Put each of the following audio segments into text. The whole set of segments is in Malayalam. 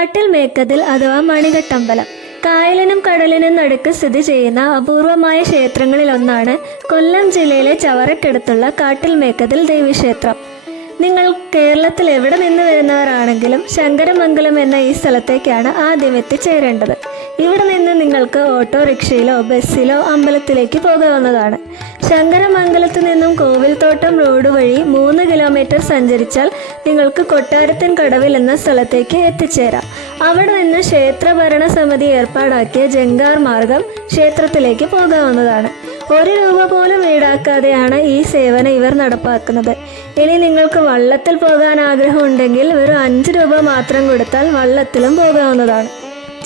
കാട്ടിൽ മേക്കതിൽ അഥവാ മണികട്ടമ്പലം. കായലിനും കടലിനും നടുക്ക് സ്ഥിതി ചെയ്യുന്ന അപൂർവമായ ക്ഷേത്രങ്ങളിലൊന്നാണ് കൊല്ലം ജില്ലയിലെ ചവറക്കടുത്തുള്ള കാട്ടിൽ മേക്കതിൽ ദേവീക്ഷേത്രം. നിങ്ങൾ കേരളത്തിൽ എവിടെ നിന്ന് വരുന്നവരാണെങ്കിലും ശങ്കരമംഗലം എന്ന ഈ സ്ഥലത്തേക്കാണ് ആദ്യം എത്തിച്ചേരേണ്ടത്. ഇവിടെ നിന്ന് നിങ്ങൾക്ക് ഓട്ടോറിക്ഷയിലോ ബസ്സിലോ അമ്പലത്തിലേക്ക് പോകാവുന്നതാണ്. ശങ്കരമംഗലത്ത് നിന്നും കോവിൽത്തോട്ടം റോഡ് വഴി മൂന്ന് കിലോമീറ്റർ സഞ്ചരിച്ചാൽ നിങ്ങൾക്ക് കൊട്ടാരത്തിൻ കടവിൽ എന്ന സ്ഥലത്തേക്ക് എത്തിച്ചേരാം. അവിടെ നിന്ന് ക്ഷേത്ര ഭരണസമിതി ഏർപ്പാടാക്കിയ ജങ്കാർ മാർഗം ക്ഷേത്രത്തിലേക്ക് പോകാവുന്നതാണ്. ഒരു രൂപ പോലും ഈടാക്കാതെയാണ് ഈ സേവനം ഇവർ നടപ്പാക്കുന്നത്. ഇനി നിങ്ങൾക്ക് വള്ളത്തിൽ പോകാൻ ആഗ്രഹമുണ്ടെങ്കിൽ വെറും അഞ്ച് രൂപ മാത്രം കൊടുത്താൽ വള്ളത്തിലും പോകാവുന്നതാണ്.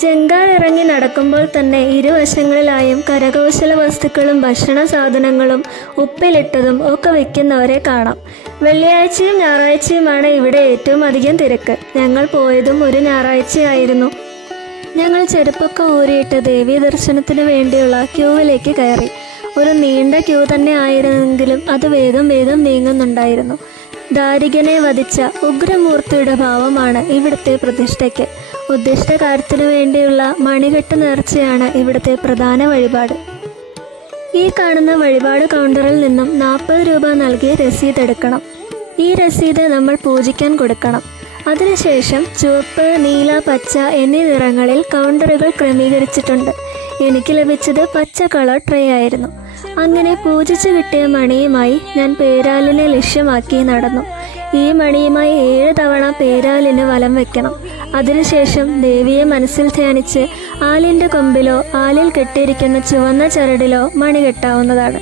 ജങ്കാർ ഇറങ്ങി നടക്കുമ്പോൾ തന്നെ ഇരുവശങ്ങളിലായും കരകൗശല വസ്തുക്കളും ഭക്ഷണ സാധനങ്ങളും ഉപ്പിലിട്ടതും ഒക്കെ വിൽക്കുന്നവരെ കാണാം. വെള്ളിയാഴ്ചയും ഞായറാഴ്ചയുമാണ് ഇവിടെ ഏറ്റവും അധികം തിരക്ക്. ഞങ്ങൾ പോയതും ഒരു ഞായറാഴ്ചയായിരുന്നു. ഞങ്ങൾ ചെരുപ്പൊക്കെ ഊരിയിട്ട് ദേവീ ദർശനത്തിന് വേണ്ടിയുള്ള ക്യൂവിലേക്ക് കയറി. ഒരു നീണ്ട ക്യൂ തന്നെ ആയിരുന്നെങ്കിലും അത് വേഗം വേഗം നീങ്ങുന്നുണ്ടായിരുന്നു. ദാരികനെ വധിച്ച ഉഗ്രമൂർത്തിയുടെ ഭാവമാണ് ഇവിടുത്തെ പ്രതിഷ്ഠയ്ക്ക്. ഉദ്ദിഷ്ട കാര്യത്തിനു വേണ്ടിയുള്ള മണികെട്ട് നേർച്ചയാണ് ഇവിടുത്തെ പ്രധാന വഴിപാട്. ഈ കാണുന്ന വഴിപാട് കൗണ്ടറിൽ നിന്നും നാൽപ്പത് രൂപ നൽകി രസീത് എടുക്കണം. ഈ രസീത് നമ്മൾ പൂജിക്കാൻ കൊടുക്കണം. അതിനുശേഷം ചുവപ്പ് നീല പച്ച എന്നീ നിറങ്ങളിൽ കൗണ്ടറുകൾ ക്രമീകരിച്ചിട്ടുണ്ട്. എനിക്ക് ലഭിച്ചത് പച്ച കളർ ട്രേ ആയിരുന്നു. അങ്ങനെ പൂജിച്ചു കിട്ടിയ മണിയുമായി ഞാൻ പേരാലിനെ ലക്ഷ്യമാക്കി നടന്നു. ഈ മണിയുമായി ഏഴ് തവണ പേരാലിന് വലം വെക്കണം. അതിനുശേഷം ദേവിയെ മനസ്സിൽ ധ്യാനിച്ച് ആലിന്റെ കൊമ്പിലോ ആലിൽ കെട്ടിയിരിക്കുന്ന ചുവന്ന ചരടിലോ മണി കെട്ടാവുന്നതാണ്.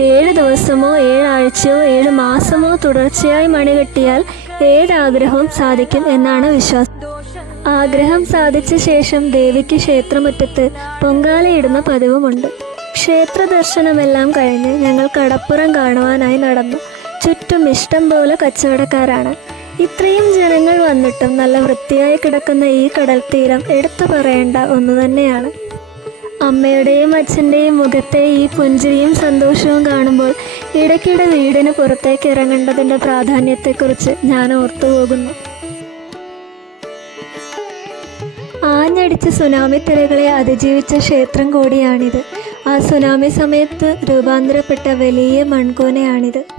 ഏഴ് ദിവസമോ ഏഴാഴ്ചയോ ഏഴ് മാസമോ തുടർച്ചയായി മണി കെട്ടിയാൽ ഏതാഗ്രഹവും സാധിക്കും എന്നാണ് വിശ്വാസം. ആഗ്രഹം സാധിച്ച ശേഷം ദേവിക്ക് ക്ഷേത്രമുറ്റത്ത് പൊങ്കാലയിടുന്ന പതിവുമുണ്ട്. ക്ഷേത്ര ദർശനമെല്ലാം കഴിഞ്ഞ് ഞങ്ങൾ കടപ്പുറം കാണുവാനായി നടന്നു. ചുറ്റും ഇഷ്ടം പോലെ കച്ചവടക്കാരാണ്. ഇത്രയും ജനങ്ങൾ വന്നിട്ടും നല്ല വൃത്തിയായി കിടക്കുന്ന ഈ കടൽ തീരം എടുത്തു പറയേണ്ട ഒന്നു തന്നെയാണ്. അമ്മയുടെയും അച്ഛന്റെയും മുഖത്തെ ഈ പുഞ്ചിരിയും സന്തോഷവും കാണുമ്പോൾ ഇടയ്ക്കിടെ വീടിന് പുറത്തേക്ക് ഇറങ്ങേണ്ടതിന്റെ പ്രാധാന്യത്തെക്കുറിച്ച് ഞാൻ ഓർത്തുപോകുന്നു. ആഞ്ഞടിച്ച സുനാമി തിരകളെ അതിജീവിച്ച ക്ഷേത്രം കൂടിയാണിത്. ആ സുനാമി സമയത്ത് രൂപാന്തരപ്പെട്ട വലിയ മൺകൂനയാണിത്.